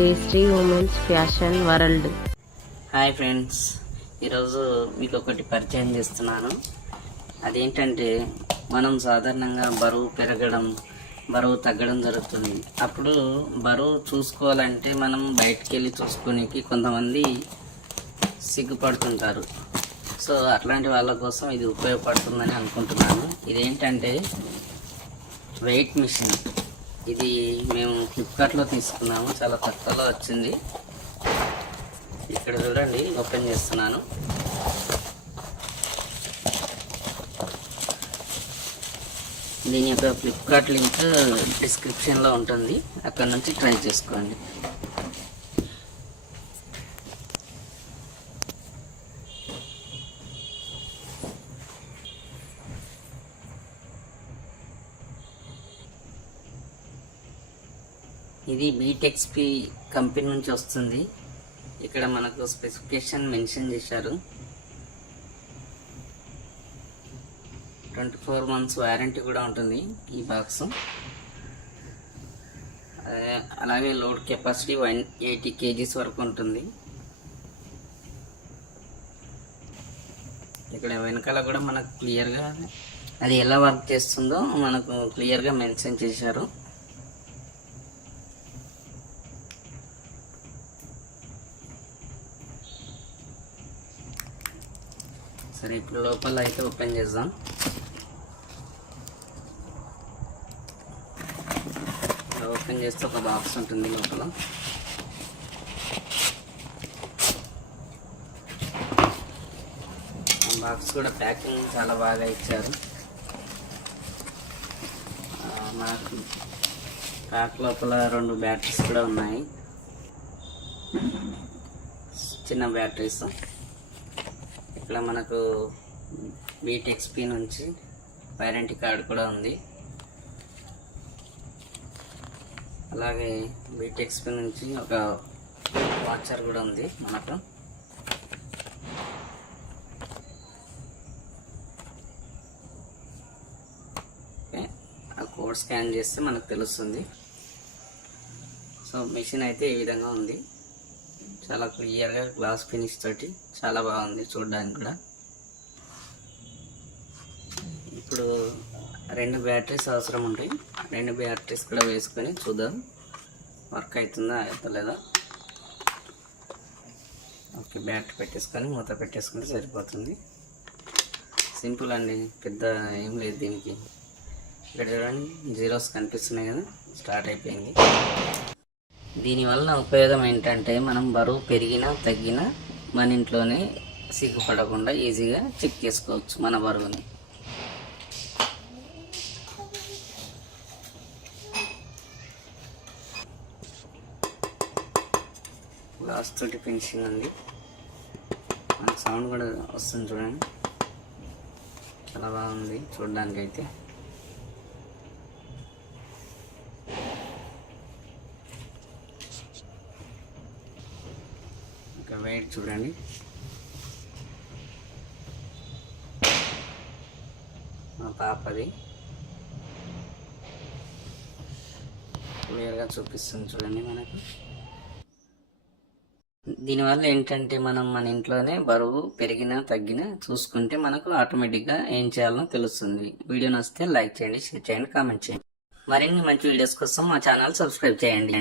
Jayashree women's fashion world. Hi friends, ఈరోజు మీకు ఒకటి పరిచయం చేస్తున్నాను. అదేంటంటే మనం సాధారణంగా బరువు పెరగడం, బరువు తగ్గడం జరుగుతుంది. అప్పుడు బరువు చూసుకోవాలంటే మనం బయటికి వెళ్ళి చూసుకోనికి కొంతమంది సిగ్గుపడుతుంటారు. సో అట్లాంటి వాళ్ళ కోసం ఇది ఉపయోగపడుతుందని అనుకుంటున్నాను. ఇదేంటంటే వెయిట్ మిషన్. ఇది మేము ఫ్లిప్కార్ట్లో తీసుకున్నాము, చాలా తక్కువలో వచ్చింది. ఇక్కడ చూడండి, ఓపెన్ చేస్తున్నాను. దీని యొక్క ఫ్లిప్కార్ట్ లింక్ డిస్క్రిప్షన్లో ఉంటుంది, అక్కడ నుంచి ట్రై చేసుకోండి. ఇది బీటెక్స్పీ కంపెనీ నుంచి వస్తుంది. ఇక్కడ మనకు స్పెసిఫికేషన్ మెన్షన్ చేశారు. 24 months వారంటీ కూడా ఉంటుంది ఈ బాక్స్. అలాగే లోడ్ కెపాసిటీ 180 kgs వరకు ఉంటుంది. ఇక్కడ వెనకాల కూడా మనకు క్లియర్గా అది ఎలా వర్క్ చేస్తుందో మనకు క్లియర్గా మెన్షన్ చేశారు. సరే, ఇప్పుడు లోపల అయితే ఓపెన్ చేద్దాం. ఓపెన్ చేస్తే ఒక బాక్స్ ఉంటుంది లోపల. బాక్స్ కూడా ప్యాకింగ్ చాలా బాగా ఇచ్చారు. మనకు ప్యాక్ లోపల 2 బ్యాటరీస్ కూడా ఉన్నాయి, చిన్న బ్యాటరీస్. ఇక్కడ మనకు బీటెక్స్పీ నుంచి వారంటీ కార్డు కూడా ఉంది. అలాగే బీటెక్స్పీ నుంచి ఒక వాచర్ కూడా ఉంది మనకు. ఆ కోడ్ స్కాన్ చేస్తే మనకు తెలుస్తుంది. సో మెషిన్ అయితే ఈ విధంగా ఉంది, చాలా క్లియర్గా గ్లాస్ ఫినిష్ తోటి చాలా బాగుంది చూడడానికి కూడా. ఇప్పుడు 2 బ్యాటరీస్ అవసరం ఉంటాయి. 2 బ్యాటరీస్ కూడా వేసుకొని చూద్దాం వర్క్ అవుతుందా అవుతలేదా. ఓకే, బ్యాటరీ పెట్టేసుకొని మూత పెట్టేసుకుంటే సరిపోతుంది. సింపుల్ అండి, పెద్ద ఏం లేదు దీనికి. ఇక్కడ చూడండి, జీరోస్ కనిపిస్తున్నాయి కదా, స్టార్ట్ అయిపోయింది. దీనివల్ల ఉపయోగం ఏంటంటే మనం బరువు పెరిగినా తగ్గినా మన ఇంట్లోనే సిగ్గుపడకుండా ఈజీగా చెక్ చేసుకోవచ్చు మన బరువుని. గ్లాస్ తోటి ఫినిషింగ్ ఉంది, మనకు సౌండ్ కూడా వస్తుంది చూడండి, చాలా బాగుంది చూడడానికి అయితే. వెయిట్ చూడండి, మా పాపది క్లియర్గా చూపిస్తుంది చూడండి మనకు. దీనివల్ల ఏంటంటే మనం మన ఇంట్లోనే బరువు పెరిగినా తగ్గినా చూసుకుంటే మనకు ఆటోమేటిక్గా ఏం చేయాలో తెలుస్తుంది. వీడియో నచ్చితే లైక్ చేయండి, షేర్ చేయండి, కామెంట్ చేయండి. మరిన్ని మంచి వీడియోస్ కోసం మా ఛానల్ సబ్స్క్రైబ్ చేయండి.